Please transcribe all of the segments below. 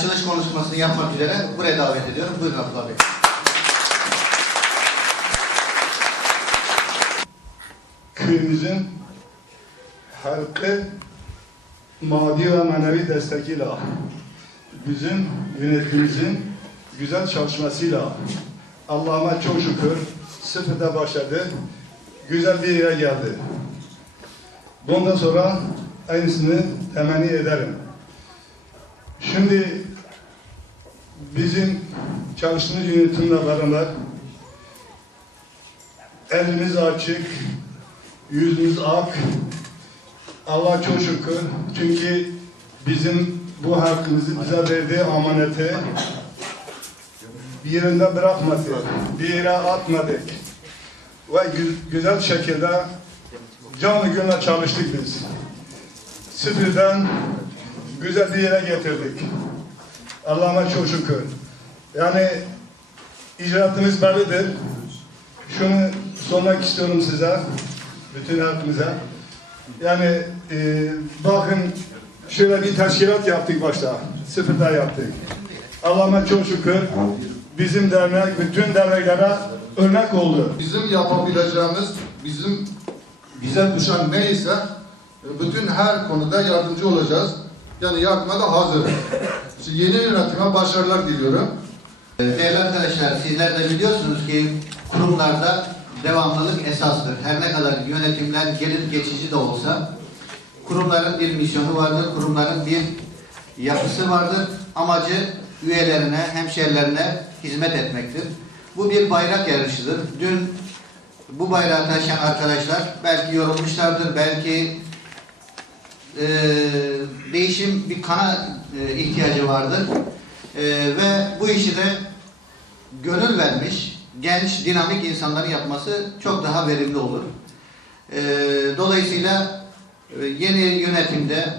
açılış konuşmasını yapmak üzere buraya davet ediyorum. Buyurun Abdullah Bey. köyümüzün halkı maddi ve manevi destekiyle bizim yönetimimizin güzel çalışmasıyla Allah'ıma çok şükür sıfırda başladı. Güzel bir yere geldi. Bundan sonra aynısını temenni ederim. Şimdi bizim çalıştığımız yönetimle beraber elimiz açık, yüzümüz ak. Allah çok şükür. Çünkü bizim bu hakkımızı bize verdiği amaneti bir yerinde bırakmadı. Bir yere atmadık. Ve gü- güzel şekilde canlı gönülle çalıştık biz. Sıfırdan güzel bir yere getirdik. Allah'ıma çok şükür. Yani icraatımız bellidir. Şunu sormak istiyorum size, bütün halkımıza. Yani e, bakın şöyle bir teşkilat yaptık başta, sıfırda yaptık. Allah'ıma çok şükür bizim dernek, bütün derneklere örnek oldu. Bizim yapabileceğimiz, bizim bize düşen neyse e, bütün her konuda yardımcı olacağız. Yani yardıma da hazırız. Şimdi yeni yönetime başarılar diliyorum. Ee, Değerli arkadaşlar, sizler de biliyorsunuz ki kurumlarda devamlılık esastır. Her ne kadar yönetimler gelip geçici de olsa kurumların bir misyonu vardır, kurumların bir yapısı vardır. Amacı üyelerine, hemşerilerine hizmet etmektir. Bu bir bayrak yarışıdır. Dün bu bayrağı taşıyan arkadaşlar belki yorulmuşlardır, belki e, değişim bir kana e, ihtiyacı vardır. E, ve bu işi de gönül vermiş, genç, dinamik insanların yapması çok daha verimli olur. E, dolayısıyla e, yeni yönetimde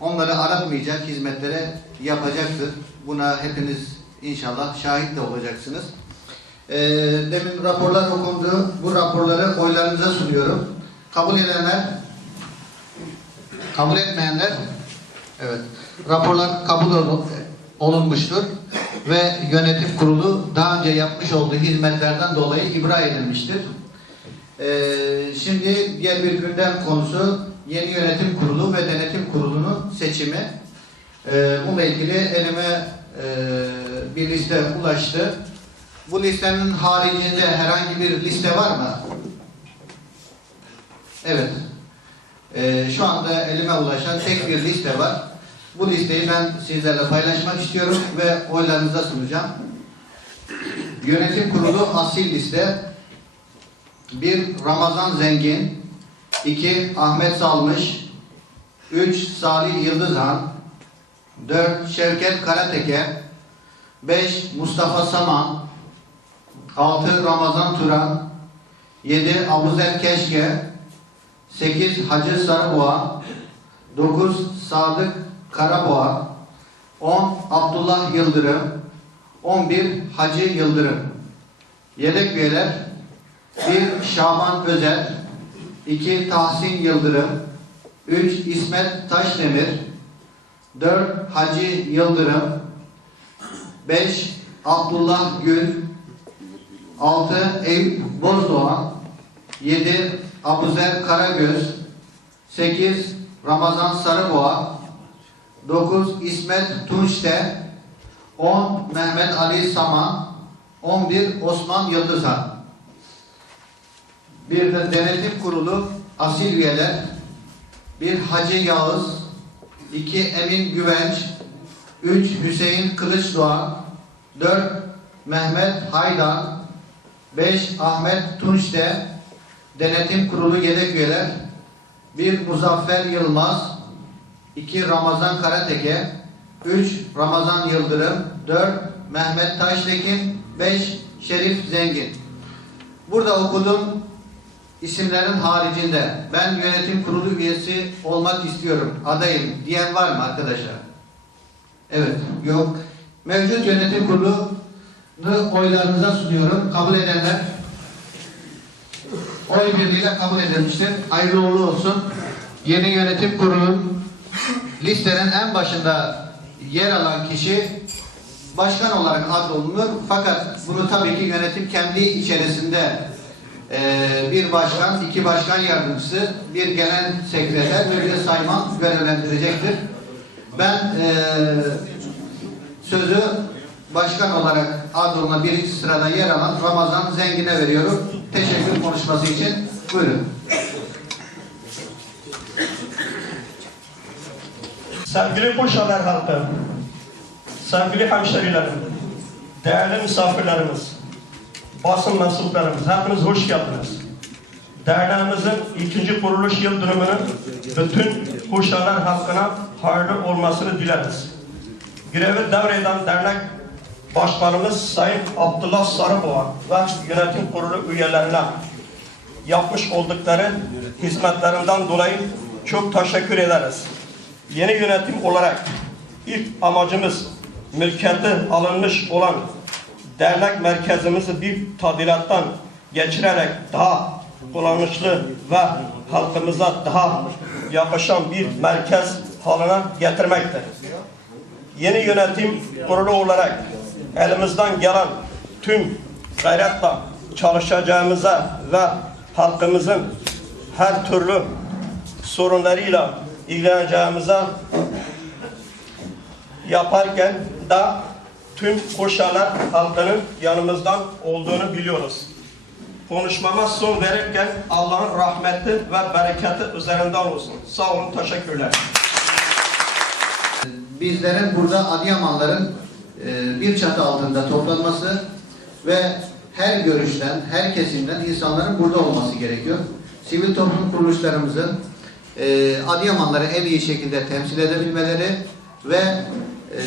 onları aratmayacak hizmetlere yapacaktır. Buna hepiniz inşallah şahit de olacaksınız. E, demin raporlar okundu. Bu raporları oylarınıza sunuyorum. Kabul edenler Kabul etmeyenler evet raporlar kabul ol- olunmuştur ve yönetim kurulu daha önce yapmış olduğu hizmetlerden dolayı ibra edilmiştir. Ee, şimdi diğer bir gündem konusu yeni yönetim kurulu ve denetim kurulunun seçimi. Ee, bununla ilgili elime e, bir liste ulaştı. Bu listenin haricinde herhangi bir liste var mı? Evet. Ee, şu anda elime ulaşan tek bir liste var. Bu listeyi ben sizlerle paylaşmak istiyorum ve oylarınıza sunacağım. Yönetim kurulu asil liste 1. Ramazan Zengin 2. Ahmet Salmış 3. Salih Yıldızhan 4. Şevket Karateke 5. Mustafa Saman 6. Ramazan Turan 7. Abuzer Keşke 8 Hacı Sarıboğa. 9 Sadık Karaboğa. 10 Abdullah Yıldırım. 11 Hacı Yıldırım. Yedek üyeler. 1 Şaban Özer. 2 Tahsin Yıldırım. 3 İsmet Taşdemir. 4 Hacı Yıldırım. 5 Abdullah Gül. 6 Eyüp Bozdoğan. 7 Abuzer Karagöz 8 Ramazan Sarıboğa 9 İsmet Tunçte 10 Mehmet Ali Saman 11 Osman Yıldızhan. Bir de denetim kurulu asil üyeler 1 Hacı Yağız 2 Emin Güvenç 3 Hüseyin Kılıçdoğan 4 Mehmet Haydan 5 Ahmet Tunçte Denetim Kurulu yedek üyeler 1 Muzaffer Yılmaz 2 Ramazan Karateke 3 Ramazan Yıldırım 4 Mehmet Taştekin 5 Şerif Zengin Burada okuduğum isimlerin haricinde ben yönetim kurulu üyesi olmak istiyorum, adayım diyen var mı arkadaşlar? Evet, yok. Mevcut yönetim kurulu oylarınıza sunuyorum. Kabul edenler oy birliğiyle kabul edilmiştir. Hayırlı uğurlu olsun. yeni yönetim kurulunun listenin en başında yer alan kişi başkan olarak addolunur. Fakat bunu tabii ki yönetim kendi içerisinde eee, bir başkan, iki başkan yardımcısı, bir genel sekreter ve bir de sayman görevlendirecektir. Ben eee, sözü başkan olarak adına birinci sırada yer alan Ramazan Zengin'e veriyorum. Teşekkür konuşması için. Buyurun. Sevgili Koşalar halkı, sevgili hemşerilerim, değerli misafirlerimiz, basın mensuplarımız, hepiniz hoş geldiniz. Derneğimizin ikinci kuruluş yıl dönümünün bütün Koşalar halkına hayırlı olmasını dileriz. Görevi devreden dernek başkanımız Sayın Abdullah Sarıboğa ve yönetim kurulu üyelerine yapmış oldukları hizmetlerinden dolayı çok teşekkür ederiz. Yeni yönetim olarak ilk amacımız mülkiyeti alınmış olan dernek merkezimizi bir tadilattan geçirerek daha kullanışlı ve halkımıza daha yakışan bir merkez haline getirmektir. Yeni yönetim kurulu olarak elimizden gelen tüm gayretle çalışacağımıza ve halkımızın her türlü sorunlarıyla ilgileneceğimize yaparken da tüm koşarlar halkının yanımızdan olduğunu biliyoruz. Konuşmama son verirken Allah'ın rahmeti ve bereketi üzerinden olsun. Sağ olun, teşekkürler. Bizlerin burada Adıyamanların e, bir çatı altında toplanması ve her görüşten, her kesimden insanların burada olması gerekiyor. Sivil toplum kuruluşlarımızın e, Adıyamanları en iyi şekilde temsil edebilmeleri ve e,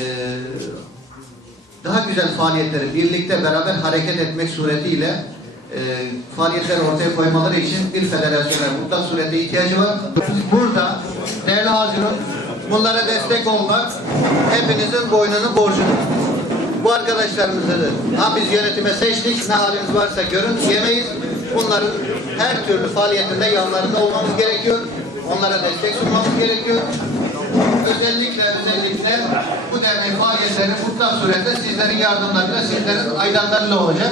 daha güzel faaliyetleri birlikte beraber hareket etmek suretiyle e, faaliyetler ortaya koymaları için bir federasyona mutlak surette ihtiyacı var. Burada değerli hazırın bunlara destek olmak hepinizin boynunun borcudur. Bu arkadaşlarımızı ha biz yönetime seçtik, ne haliniz varsa görün diyemeyiz. Bunların her türlü faaliyetinde yanlarında olmamız gerekiyor. Onlara destek sunmamız gerekiyor. Özellikle özellikle bu dernek faaliyetleri mutlak surette sizlerin yardımlarıyla, sizlerin aydanlarıyla olacak.